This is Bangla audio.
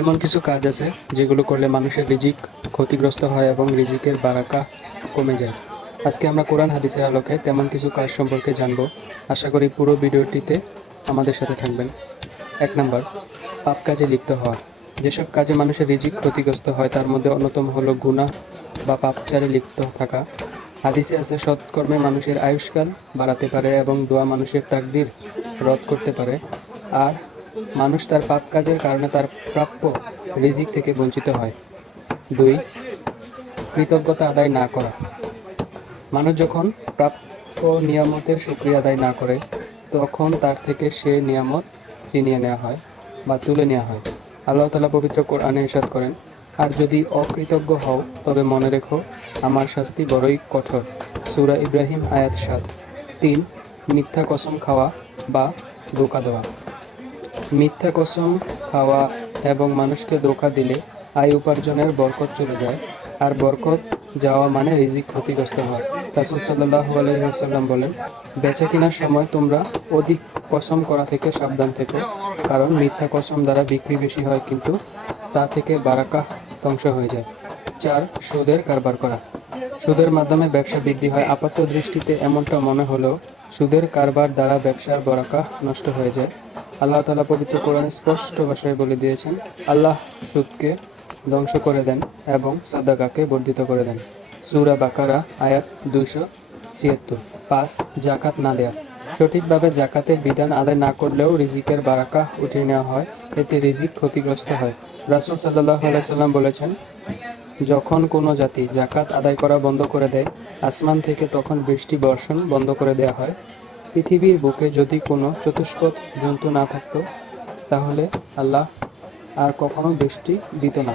এমন কিছু কাজ আছে যেগুলো করলে মানুষের রিজিক ক্ষতিগ্রস্ত হয় এবং রিজিকের বারাকা কমে যায়। আজকে আমরা কোরআন হাদিসের আলোকে তেমন কিছু কাজ সম্পর্কে জানব। আশা করি পুরো ভিডিওটিতে আমাদের সাথে থাকবেন। 1 নাম্বার, পাপ কাজে লিপ্ত হওয়া। যেসব কাজে মানুষের রিজিক ক্ষতিগ্রস্ত হয় তার মধ্যে অন্যতম হলো গুনাহ বা পাপচারে লিপ্ত থাকা। হাদিসে আছে সৎকর্মে মানুষের আয়ুষ্কাল বাড়াতে পারে এবং দোয়া মানুষের তাকদির রদ করতে পারে। আর মানুষ তার পাপ কাজের কারণে তার প্রাপ্য রিজিক থেকে বঞ্চিত হয়। 2, কৃতজ্ঞতা আদায় না করা। মানুষ যখন প্রাপ্য নিয়ামতের শুকরিয়া আদায় না করে তখন তার থেকে সে নিয়ামত ছিনিয়ে নেওয়া হয় বা তুলে নেওয়া হয়। আল্লাহ তাআলা পবিত্র কোরআনে ইরশাদ করেন, আর যদি অকৃতজ্ঞ হও তবে মনে রেখো আমার শাস্তি বড়ই কঠোর। সূরা ইব্রাহিম আয়াত 7। 3, মিথ্যা কসম খাওয়া বা ধোঁকা দেওয়া। মিথ্যা কসম খাওয়া এবং মানুষকে ধোঁকা দিলে আয় উপার্জনের বরকত চলে যায়, আর বরকত যাওয়া মানে রিজিক ক্ষতিগ্রস্ত হয়। রাসূল সাল্লাল্লাহু আলাইহি ওয়াসাল্লাম বলেন, বেচা কেনার সময় তোমরা অধিক কসম করা থেকে সাবধান থেকো, কারণ মিথ্যা কসম দ্বারা বিক্রি বেশি হয় কিন্তু তা থেকে বারাকা ধ্বংস হয়ে যায়। 4, সুদের কারবার করা। সুদের মাধ্যমে ব্যবসা বৃদ্ধি হয়। আপাত দৃষ্টিতে এমনটা মনে হলেও সুদের কারবার দ্বারা ব্যবসার বরাকা নষ্ট হয়ে যায়। আল্লাহ তাআলা পবিত্র কোরআনে স্পষ্ট ভাষায় বলে দিয়েছেন, আল্লাহ সুদকে ধ্বংস করে দেন এবং সাদাকাকে বর্ধিত করে দেন। সূরা বাকারা আয়াত 276। 5, জাকাত না দেয়া। সঠিকভাবে জাকাতের বিধান আদায় না করলেও রিজিকের বারাকা উঠিয়ে নেওয়া হয়, এতে রিজিক ক্ষতিগ্রস্ত হয়। রাসূল সাল্লাল্লাহু আলাইহি সাল্লাম বলেছেন, যখন কোনো জাতি জাকাত আদায় করা বন্ধ করে দেয় আসমান থেকে তখন বৃষ্টি বর্ষণ বন্ধ করে দেয়া হয়। পৃথিবীর বুকে যদি কোনো চতুষ্পদ জন্তু না থাকতো তাহলে আল্লাহ আর কখনো বৃষ্টি দিত না।